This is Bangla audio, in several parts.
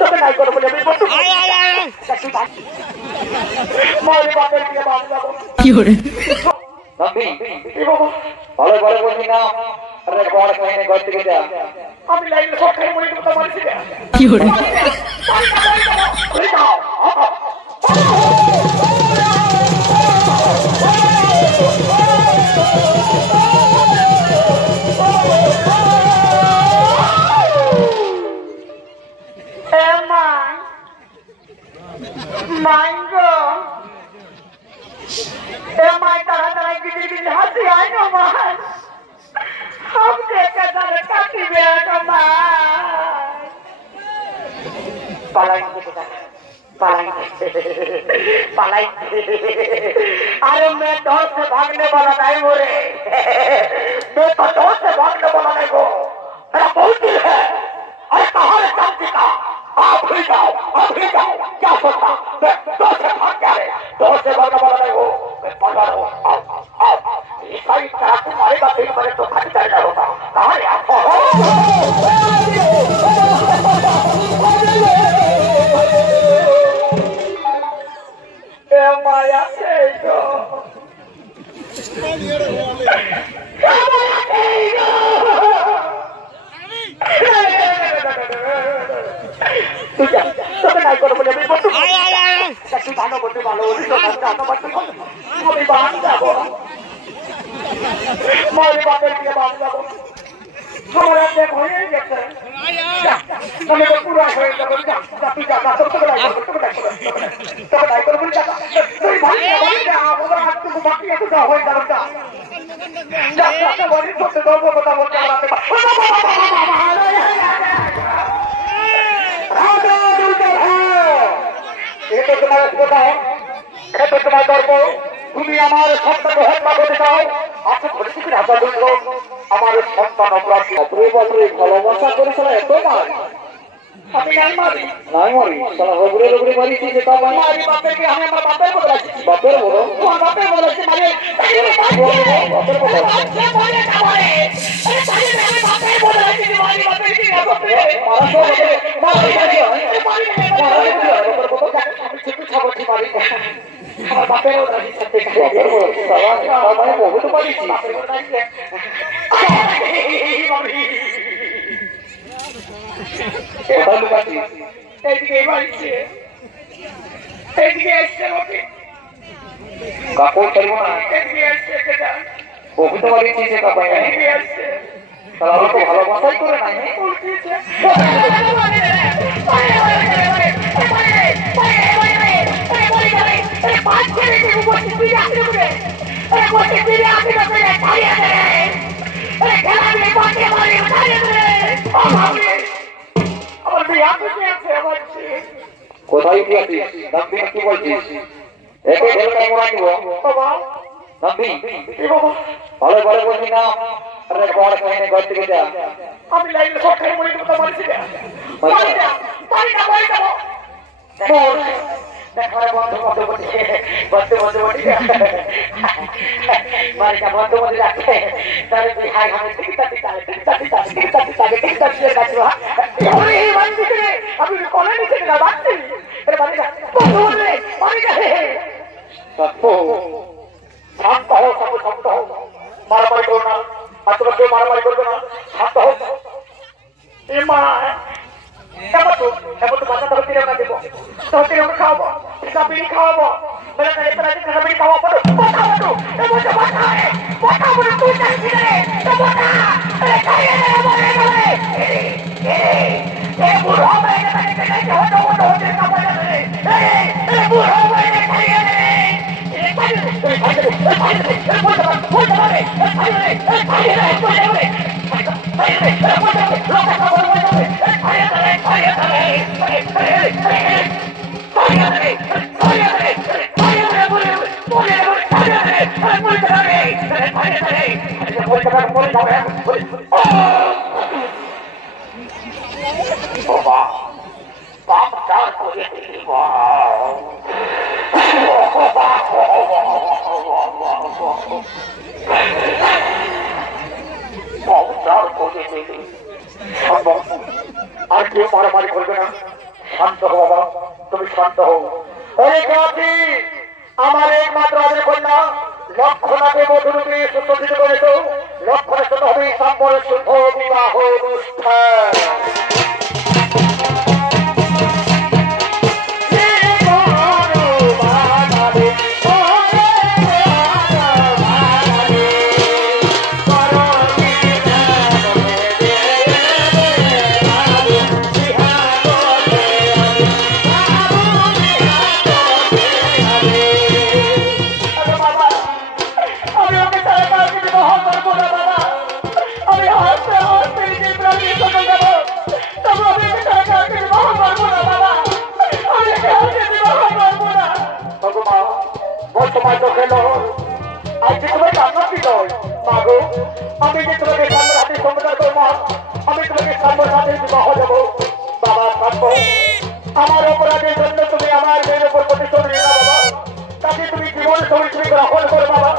তোকে নাই করে বলে আমি বলতে মায়ের বাপের দিয়ে বাদ যাবো কি করে ভালো ভালো বলছি না আমি লাইনে সব খাই মনে করতে পারছি না কি করে Mango. Am I going to be happy? I know, man. How did I get a happy man? Palai. I am a dog to Wagner, but I will. They put those to Wagner, but I go. I told you, I saw a Tantika. आप ही जाओ क्या सोचता मैं दो से भाग गया रे दो से भागने वाला नहीं हो मैं पकड़ हो आओ ईसाई तरह तुम्हारे का दिन मैंने तो खाली चलना होता कहाँ रे आप ए माया तेजो তোকে নাই করে বলে আমি বলতে তুই ভালো বলতে ভালো আমি বাদ যাবো মায়ের বাপের দিয়ে বাদ যাবো আমার এক দেখ হয়ে গেছে আমি পুরো হয়ে যাবো তুই যা তোকে নাই করে বলি তুই ভালো বাকি একটু হয়ে যাবো বলি করতে দেবো কথা বলতে এটা তোমার কথা এটা তোমার গর্ব তুমি আমার সন্তানকে হত্যা করতে চাও আচ্ছা ঘটেছি কি হত্যা করল আমার সন্তান অপরাধী ভালোবাসা করেছিল এত মার আমি নাই মারি সালা রবরে মারিছি যে তা মারি বাপেরকে আমি আমার বাপের বলে আছি বাপের বলো আমার বাপের বলেছি মানে বাপের বলে আছে বলে না বলে আরে তাই আমি বাপের বলে আছি মারি বাপের কি না করতে মারি আমি ছোট ছাগলটি মারি আমার বাপেরও রাজি সাথে সালা মানে বহুত মারিছি বাপের বলে আছি এইদিকে বাড়িছে এইদিকে এসছে ওকে কাপড় ছাড়বো না এইদিকে এসছে কেটা বহুত বাড়িছে যে কাপড় এইদিকে এসছে তাহলে আমরা তো ভালোবাসাই করে নাই উল্টিছে কোথায় কি আছিস নাকি কি বলছিস এত ঢেল কাই মোরা নিব বাবা নাকি ভালো ভালো বলছি না আরে বড় কাহিনী করতে গেছে আমি লাইনে সব খাই মনে করতে পারছি না পারি না দেখার বন্ধ মারিকা বন্ধ রাখে তাহলে তুই হাই হাই আমি কোলে নিচে না বাচ্চি শান্ত হও মারামারি করো না আপনারা কেউ মারামারি করবে না শান্ত হও এ মা এমন তো বাচ্চা তবে তিরে না দেবো তবে তিরে খাওয়াবো বিড়ি খাওয়াবো বলে না এত রাতে বিড়ি খাওয়াবো তুই চাইছি রে বুড়ো আর কেউ মারামারি করবে না শান্ত হো বাবা, তুমি শান্ত হো। অনেক আছে আমার একমাত্র আদরের কন্যা লক্ষণাকে মধুরূপে সুসজ্জিত করেছ। লক্ষণের সাথে হবে সম্পূর্ণ শুদ্ধ বিবাহ অনুষ্ঠান। আমি যে তোমাকে সামনে সংবাদ করবো, আমি তোমাকে সামনে বিবাহ দেবো। বাবা থাকবো, আমার অপরাধের জন্য তুমি আমার মেয়ের উপর প্রতিশোধ নিয়ে না বাবা। তাকে তুমি জীবন সমৃদ্ধি গ্রহণ করো বাবা,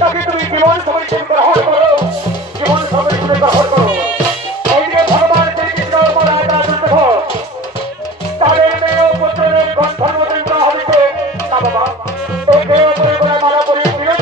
তাকে তুমি জীবন সমৃদ্ধি গ্রহণ করো, জীবন সমৃদ্ধি গ্রহণ করো। এই যে ভগবান শ্রীকৃষ্ণ তাদের মেয়ে পুত্রের গন্থন মতন করা হয়েছে না বাবা। ওকে ওপরে করে মারা পড়ে জীবন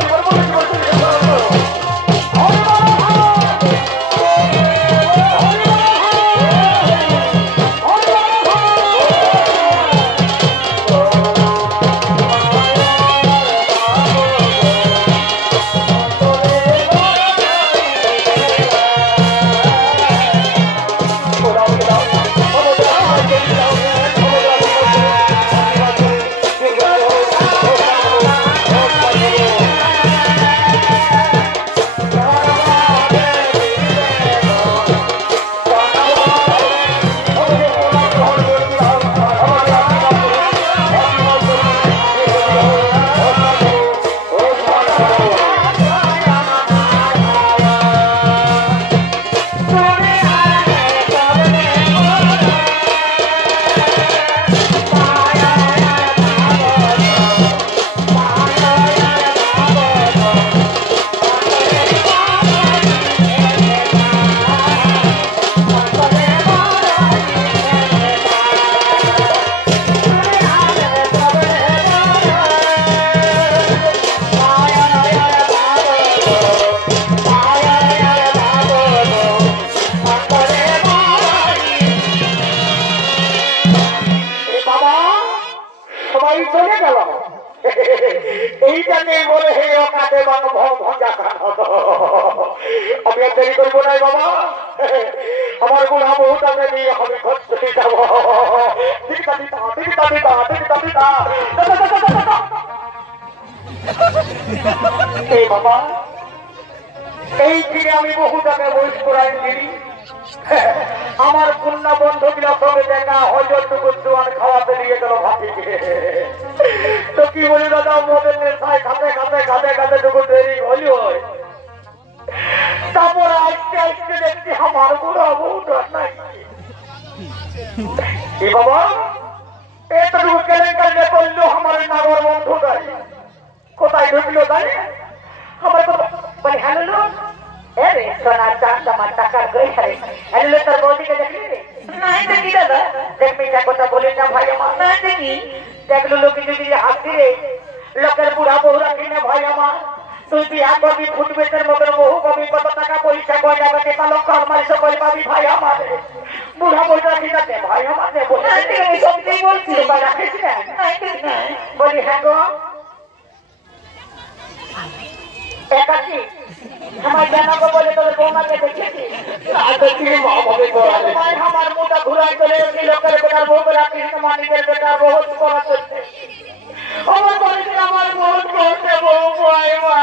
আমি আর দেরি করবো নাই বাবা। আমার বুড়া বহুটাকে নিয়ে আমি খোঁজ করে যাবো। এই বাবা, এই দিনে আমি বহুটাকে বয়স করাই দিই। আমার কন্যা বন্ধুগুলোর সঙ্গে দেখা হজরটুকু জোয়ান খাওয়াতে নিয়ে গেল ভাতিকে। তো কি বলি দাদা, মোদের নেশায় খাতে খাতে খাতে খাতে টুকু দেরি হলি হয়। তারপরে আজকে আজকে দেখছি আমার বুড়া বউটা নাই। এ বাবা, এতটুকু কেলেঙ্কারি করলো আমার নাগর বন্ধুটাই কোথায় ঢুকলো তাই আমার বলে হ্যালো রে সোনার চাঁদ আমার টাকার গইহারে হ্যালো তোর বৌদিকে দেখলি রে? নাই দেখি দাদা। দেখবি যা কথা বলি না ভাই আমার, না দেখি দেখলো লোকে যদি হাসি রে লোকের বুড়া বউরা কিনে ভাই আমার। তুই বিয়া করবি ফুটবেটের মতন বহু কবি, কত টাকা পয়সা গয়না গাছে পালক আমার সকল পাবি ভাই আমার। বুড়া বউটা ঠিক আছে ভাই আমার সত্যি বলছি রাখিস না বলি হ্যাঁ গো একাকি আমার জানাবো বলে তোর বৌমাকে দেখেছি। আমার মোটা ঘুরাই চলে এসেছি লোকের বেটার বউ করে কৃষ্ণ মানিকের বেটার বহুত করা চলছে। আমার বাড়িতে আমার বহুত করছে বউ ভাই মা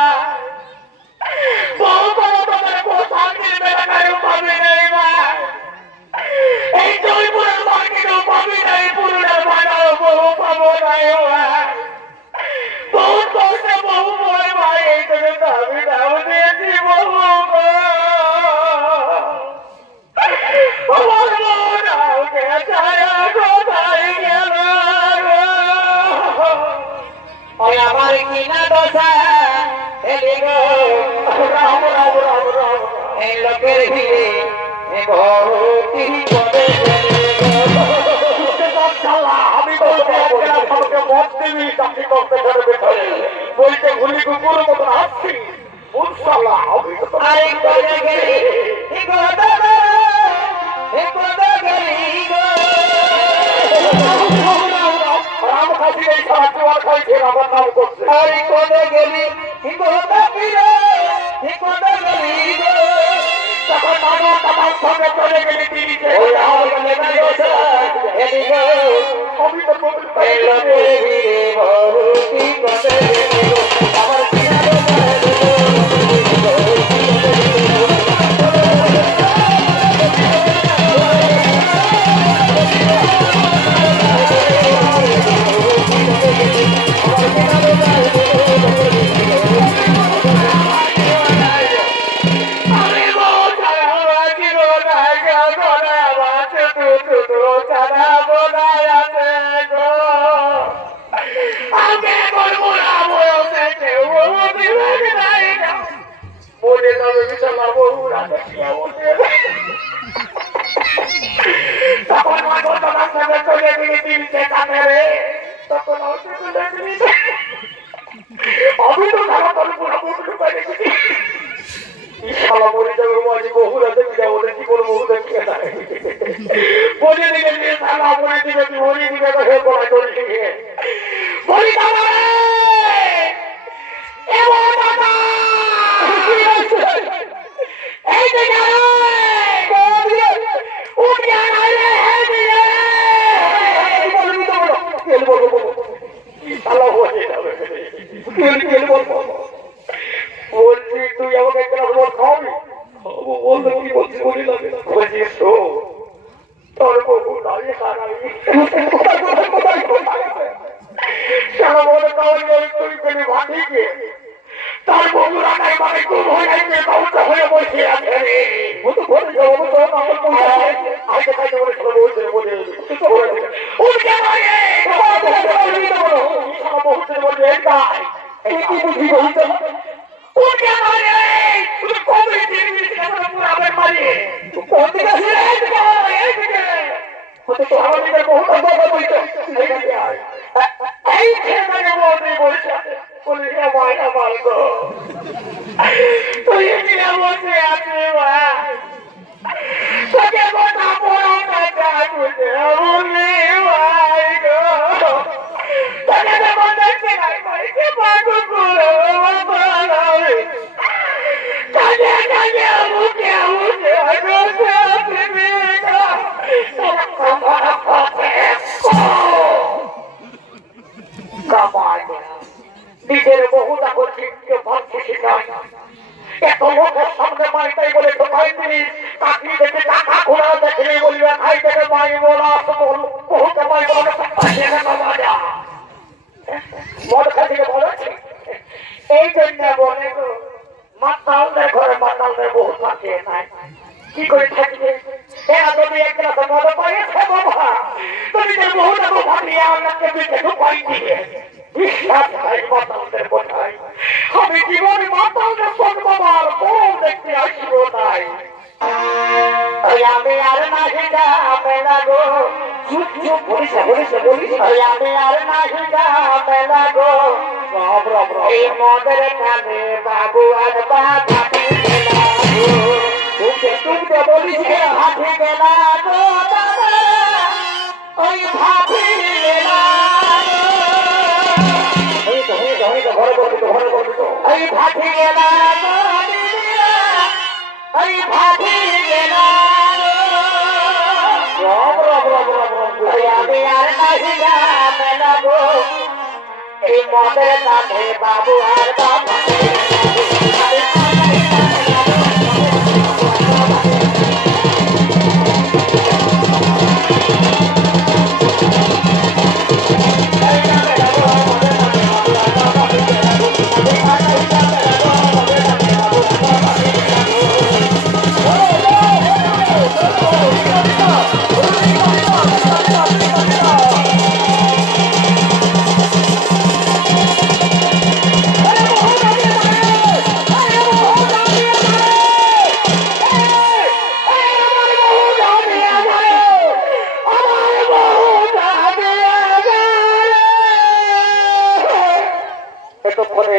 বউ করে তোদের কোথাকির বেটা কারো পাবি নাই মা। এই জয়পুরের মার্কেটেও পাবি নাই, পুরুলের ভাড়াও বহু পাবো নাই মা। বহুত করছে বহু ভাই ভাই, এই তোকে দাবি দাম দিয়েছি বহু আমার বউরাও ছায়া কোথায় গেল আমার কিনা দশা এলি গো রাম রাম রাম রাম এই লোকের ভিড়ে ঘরটি বলে আসছি কক্সবাজারের ভেতরে বলতে গুলি কুকুর মতন আসছি বুঝছালা আমি তো আরে করে গেলি রাম খাসি এই সারা জোয়ার খাইছে আমার নাম করছে আরে করে গেলি তখন মানো তোমার সঙ্গে চলে গেলি দিদিকে আমি তো আমি তো খারাপ শালা মরে যাবে মাঝে বহু রাতে বিজা ওদের কি করে বহু দেখে বলে দিকে যে শালা মরে দিকে কি মরে দিকে তো হে বলা করে দিকে বলি বাবা এ বাবা এই যে উঠিয়া আইলে হে দিয়ে বলি তো বলো কেন বলো কি শালা হয়ে যাবে কেন বলবো বলছি তুই আমাকে একটা বল খাওয়াবি বলতে কি বলছিস বলি লাগে বলছিস তো তোর বউ দাঁড়িয়ে খারাপি সারা বলে তাহলে তুই পেলি ভাটিকে তার বউ রাখার মানে খুব হয়ে গেছে বাবুটা হয়ে বসে আছে রে ও তো বলে যাবো তো আমার বউ আগে খাইতে বলে সব বলছে বলে উঠে মারে সারা বউতে বলে এই গাই তুই কি বুঝবি বলতে উঠে মারে তুই কবে দিন কেমন পুরাবে মারি কোন দিকে এই দিকে হতে তো আমাদের বহুত বড় বলতে এই দিকে আয় এই ছেলে বলে বলছে বলে হে ভাই আমার গো তুই এখানে বসে আছিস ভাই তোকে কথা বড় কথা বুঝে বলে ভাই গো তোকে বলতে নাই ভাই কে পাগল করে বাবারে কাজে কাজে মুখে মুখে আগো তুমি গো কামার পথে কামার নিজের বহুটা করছি কেউ ভাবছি শিখায় এত লোকের সামনে মাইটাই বলে তো ভাই তিনি কাকি দেখে টাকা ঘোরা দেখে বলিবা খাই থেকে মাই বলা বহুত মাই বলা মদ খাই থেকে বলেছি এই জন্য বলে গো মাতালদের ঘরে মাতালদের বহু থাকে নাই কি করে থাকবে এরা যদি এক গ্লাস মদ পাইছে বাবা তুমি যে বহুটা ভাবিয়ে আমাকে দিতে তো পাই দিবে বিশ্বাস নাই মাতালদের কোথায় আমি জীবনে মাতালদের সব বাবার বউ দেখতে আসব নাই আমি আর নাহি যাবে না গো চুপ চুপ বলিস আমি আর নাহি যাবে না গো এই মদের কানে বাবু আর বাবা তুমি বলিস হাতে গেলা গো দাদা ওই ভাবি গেলা এই ভাবি গেলা এই ভাবি গেলা আমি আর নাহি যাবে না গো এই মদের কানে বাবু আর বাবা পক্ষে